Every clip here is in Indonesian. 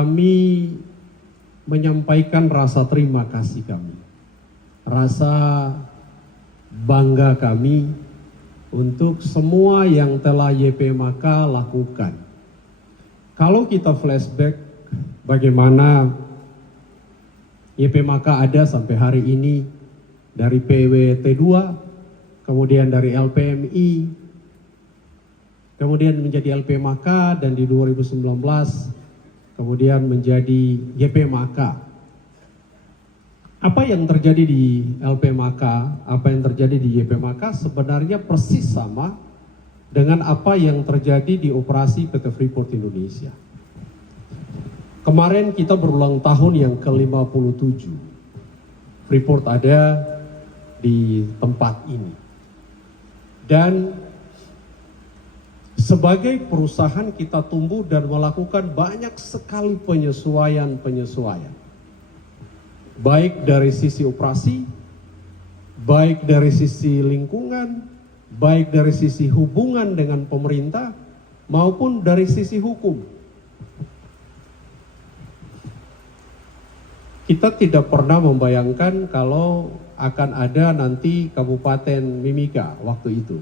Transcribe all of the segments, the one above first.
Kami menyampaikan rasa terima kasih kami, rasa bangga kami untuk semua yang telah YPMK lakukan. Kalau kita flashback bagaimana YPMK ada sampai hari ini, dari PWT2, kemudian dari LPMI, kemudian menjadi LPMK, dan di 2019 kemudian menjadi YPMK. Apa yang terjadi di LPMK, apa yang terjadi di YPMK sebenarnya persis sama dengan apa yang terjadi di operasi PT Freeport Indonesia. Kemarin kita berulang tahun yang ke-57. Freeport ada di tempat ini. Dan sebagai perusahaan kita tumbuh dan melakukan banyak sekali penyesuaian. Baik dari sisi operasi, baik dari sisi lingkungan, baik dari sisi hubungan dengan pemerintah, maupun dari sisi hukum. Kita tidak pernah membayangkan kalau akan ada nanti Kabupaten Mimika waktu itu.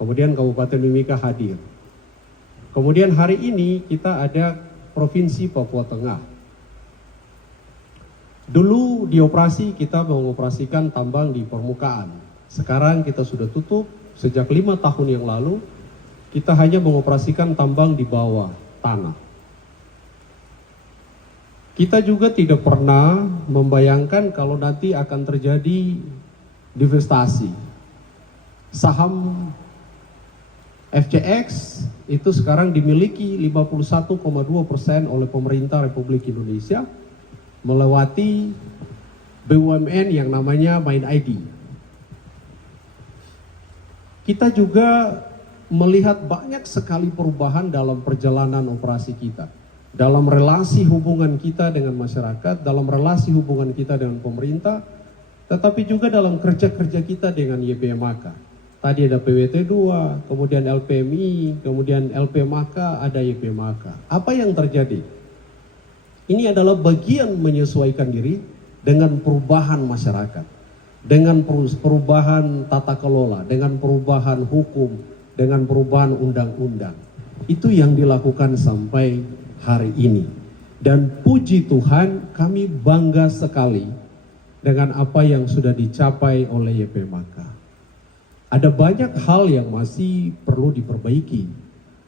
Kemudian Kabupaten Mimika hadir. Kemudian hari ini kita ada Provinsi Papua Tengah. Dulu di operasi kita mengoperasikan tambang di permukaan. Sekarang kita sudah tutup. Sejak 5 tahun yang lalu kita hanya mengoperasikan tambang di bawah tanah. Kita juga tidak pernah membayangkan kalau nanti akan terjadi divestasi. Saham FCX itu sekarang dimiliki 51,2% oleh pemerintah Republik Indonesia melewati BUMN yang namanya MindID. Kita juga melihat banyak sekali perubahan dalam perjalanan operasi kita, dalam relasi hubungan kita dengan masyarakat, dalam relasi hubungan kita dengan pemerintah, tetapi juga dalam kerja-kerja kita dengan YPMK. Tadi ada PWT2, kemudian LPMI, kemudian LPMK, ada YPMK. Apa yang terjadi? Ini adalah bagian menyesuaikan diri dengan perubahan masyarakat, dengan perubahan tata kelola, dengan perubahan hukum, dengan perubahan undang-undang. Itu yang dilakukan sampai hari ini. Dan puji Tuhan, kami bangga sekali dengan apa yang sudah dicapai oleh YPMK. Ada banyak hal yang masih perlu diperbaiki,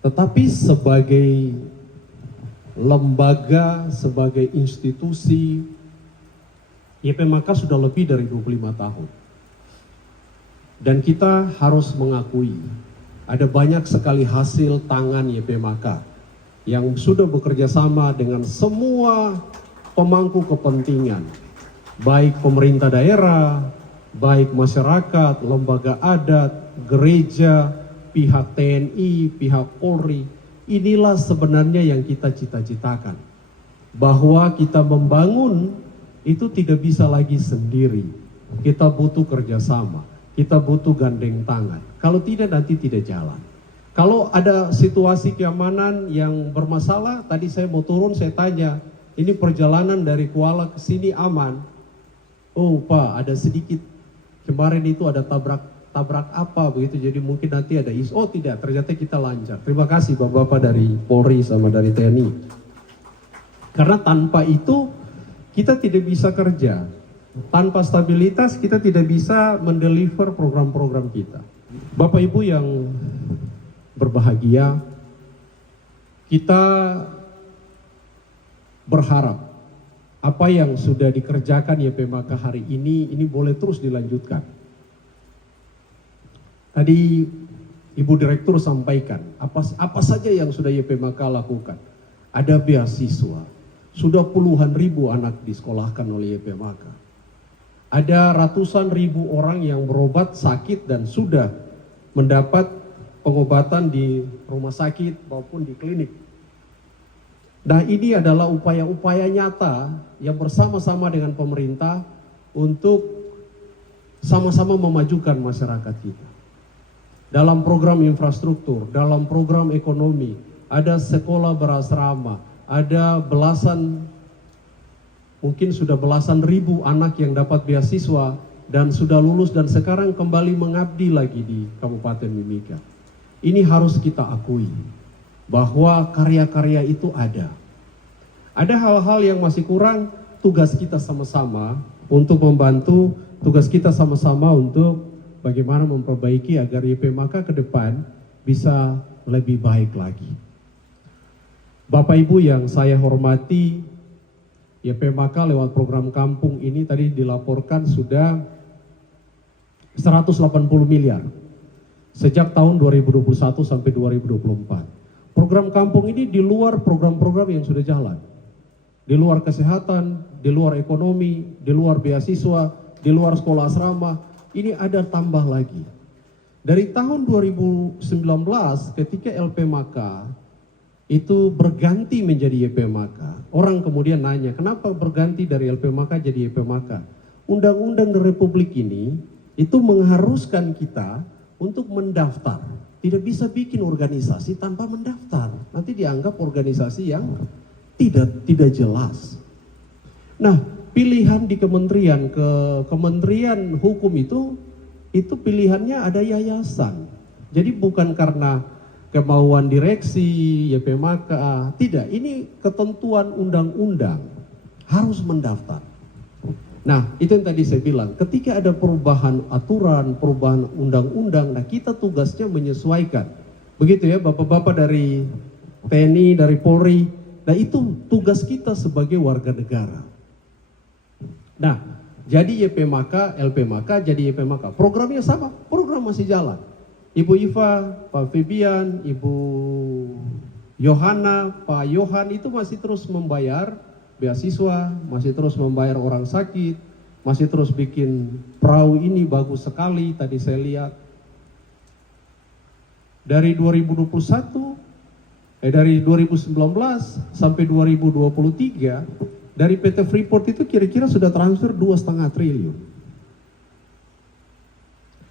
tetapi sebagai lembaga, sebagai institusi, YPMK sudah lebih dari 25 tahun. Dan kita harus mengakui, ada banyak sekali hasil tangan YPMK yang sudah bekerja sama dengan semua pemangku kepentingan, baik pemerintah daerah, baik masyarakat, lembaga adat, gereja, pihak TNI, pihak Polri. Inilah sebenarnya yang kita cita-citakan, bahwa kita membangun itu tidak bisa lagi sendiri. Kita butuh kerjasama, kita butuh gandeng tangan. Kalau tidak, nanti tidak jalan. Kalau ada situasi keamanan yang bermasalah, tadi saya mau turun, saya tanya, ini perjalanan dari Kuala ke sini aman? Oh Pak, ada sedikit, kemarin itu ada tabrak apa begitu, jadi mungkin nanti ada isu. Oh tidak, ternyata kita lancar. Terima kasih Bapak-Bapak dari Polri sama dari TNI. Karena tanpa itu kita tidak bisa kerja. Tanpa stabilitas kita tidak bisa mendeliver program-program kita. Bapak Ibu yang berbahagia, kita berharap apa yang sudah dikerjakan YPMK hari ini boleh terus dilanjutkan. Tadi Ibu Direktur sampaikan apa saja yang sudah YPMK lakukan. Ada beasiswa, sudah puluhan ribu anak disekolahkan oleh YPMK. Ada ratusan ribu orang yang berobat sakit dan sudah mendapat pengobatan di rumah sakit maupun di klinik. Nah, ini adalah upaya-upaya nyata yang bersama-sama dengan pemerintah untuk sama-sama memajukan masyarakat kita. Dalam program infrastruktur, dalam program ekonomi, ada sekolah berasrama, ada belasan, mungkin sudah belasan ribu anak yang dapat beasiswa dan sudah lulus dan sekarang kembali mengabdi lagi di Kabupaten Mimika. Ini harus kita akui bahwa karya-karya itu ada. Ada hal-hal yang masih kurang, tugas kita sama-sama untuk membantu, tugas kita sama-sama untuk bagaimana memperbaiki agar YPMK ke depan bisa lebih baik lagi. Bapak Ibu yang saya hormati, YPMK lewat program kampung ini tadi dilaporkan sudah 180 miliar sejak tahun 2021 sampai 2024. Program kampung ini di luar program-program yang sudah jalan. Di luar kesehatan, di luar ekonomi, di luar beasiswa, di luar sekolah asrama, ini ada tambah lagi. Dari tahun 2019 ketika LPMK itu berganti menjadi YPMK. Orang kemudian nanya, kenapa berganti dari LPMK jadi YPMK? Undang-undang Republik ini itu mengharuskan kita untuk mendaftar. Tidak bisa bikin organisasi tanpa mendaftar. Nanti dianggap organisasi yang tidak jelas. Nah, pilihan di kementerian ke Kementerian Hukum itu pilihannya ada yayasan. Jadi bukan karena kemauan direksi YPMK, tidak, ini ketentuan undang-undang harus mendaftar. Nah, itu yang tadi saya bilang, ketika ada perubahan aturan, perubahan undang-undang, nah kita tugasnya menyesuaikan. Begitu ya Bapak-bapak dari TNI, dari Polri, nah itu tugas kita sebagai warga negara. Nah, jadi YPMK, LPMK, jadi YPMK, programnya sama, program masih jalan. Ibu Iva, Pak Febian, Ibu Yohana, Pak Yohan itu masih terus membayar beasiswa, masih terus membayar orang sakit, masih terus bikin perahu ini bagus sekali tadi saya lihat. Dari 2019 sampai 2023 dari PT Freeport itu kira-kira sudah transfer 2,5 triliun.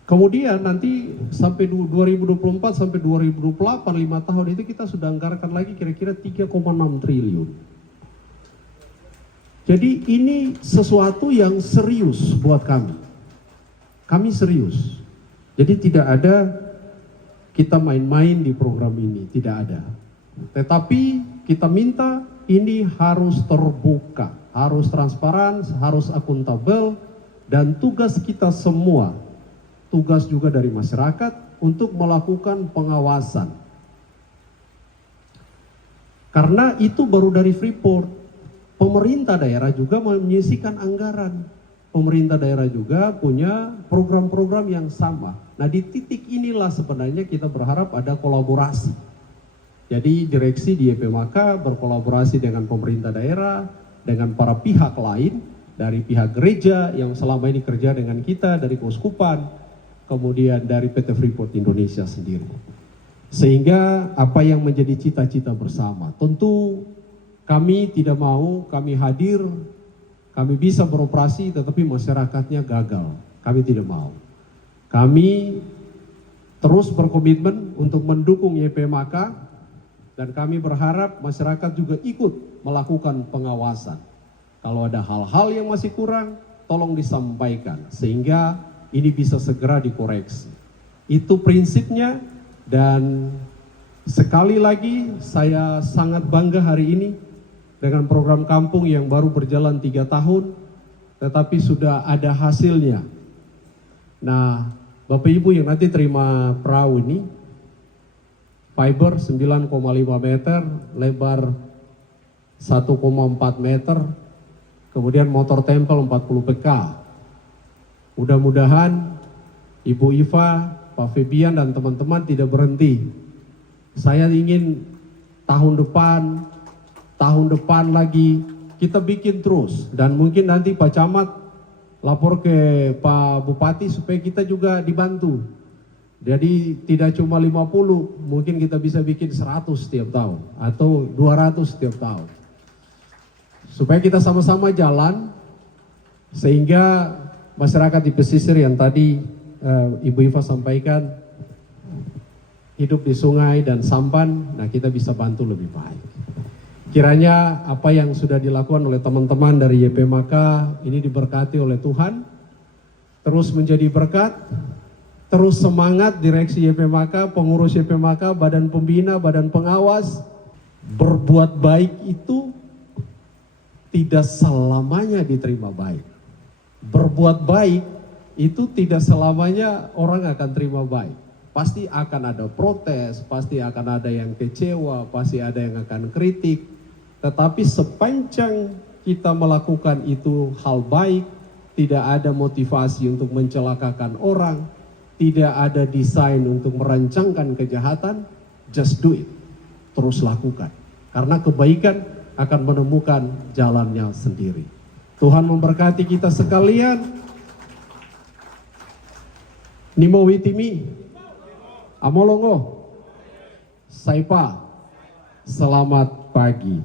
Kemudian nanti sampai 2024 sampai 2028 5 tahun itu kita sudah anggarkan lagi kira-kira 3,6 triliun. Jadi ini sesuatu yang serius buat kami. Kami serius. Jadi tidak ada kita main-main di program ini, tidak ada. Tetapi kita minta ini harus terbuka, harus transparan, harus akuntabel, dan tugas kita semua, tugas juga dari masyarakat untuk melakukan pengawasan. Karena itu baru dari Freeport. Pemerintah daerah juga menyisihkan anggaran. Pemerintah daerah juga punya program-program yang sama. Nah, di titik inilah sebenarnya kita berharap ada kolaborasi. Jadi direksi di YPMK berkolaborasi dengan pemerintah daerah, dengan para pihak lain, dari pihak gereja yang selama ini kerja dengan kita, dari Keuskupan, kemudian dari PT Freeport Indonesia sendiri. Sehingga apa yang menjadi cita-cita bersama, tentu kami tidak mau, kami hadir, kami bisa beroperasi tetapi masyarakatnya gagal. Kami tidak mau. Kami terus berkomitmen untuk mendukung YPMK dan kami berharap masyarakat juga ikut melakukan pengawasan. Kalau ada hal-hal yang masih kurang, tolong disampaikan sehingga ini bisa segera dikoreksi. Itu prinsipnya, dan sekali lagi saya sangat bangga hari ini dengan program kampung yang baru berjalan 3 tahun, tetapi sudah ada hasilnya. Nah, Bapak Ibu yang nanti terima perahu ini, fiber 9,5 meter, lebar 1,4 meter, kemudian motor tempel 40 PK. Mudah-mudahan Ibu Iva, Pak Febian dan teman-teman tidak berhenti. Saya ingin tahun depan lagi kita bikin terus, dan mungkin nanti Pak Camat lapor ke Pak Bupati supaya kita juga dibantu. Jadi tidak cuma 50, mungkin kita bisa bikin 100 setiap tahun atau 200 setiap tahun. Supaya kita sama-sama jalan sehingga masyarakat di pesisir yang tadi Ibu Iva sampaikan hidup di sungai dan sampan, nah kita bisa bantu lebih baik. Kiranya apa yang sudah dilakukan oleh teman-teman dari YPMK ini diberkati oleh Tuhan, terus menjadi berkat, terus semangat direksi YPMK, pengurus YPMK, badan pembina, badan pengawas. Berbuat baik itu tidak selamanya diterima baik. Berbuat baik itu tidak selamanya orang akan terima baik. Pasti akan ada protes, pasti akan ada yang kecewa, pasti ada yang akan kritik. Tetapi sepanjang kita melakukan itu hal baik, tidak ada motivasi untuk mencelakakan orang, tidak ada desain untuk merancangkan kejahatan, just do it. Terus lakukan. Karena kebaikan akan menemukan jalannya sendiri. Tuhan memberkati kita sekalian. Nimo witimi, amolongo, saipa, selamat pagi.